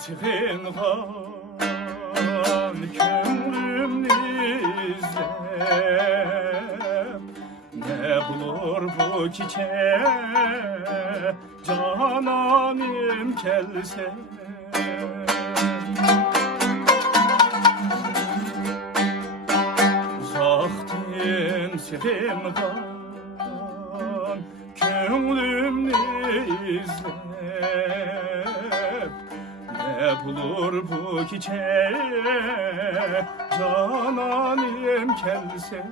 Sıkılgan könlümni izlep ne bulur bu çiçek cananım kelse. Uzaktan sıkılgan könlümni izlep ne bulur bu çiçek cananım kelse.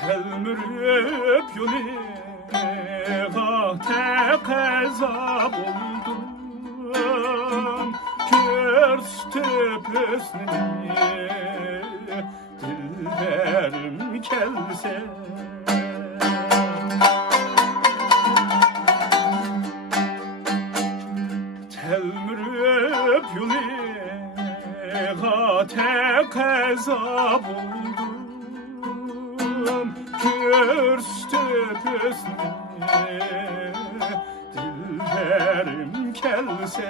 Telmürüp yoliga tekeza buldum körstüp hüsnünü dilberim kelse. Telmürüp yoliga tekeza buldum körstüp hüsnünü dilberim kelse.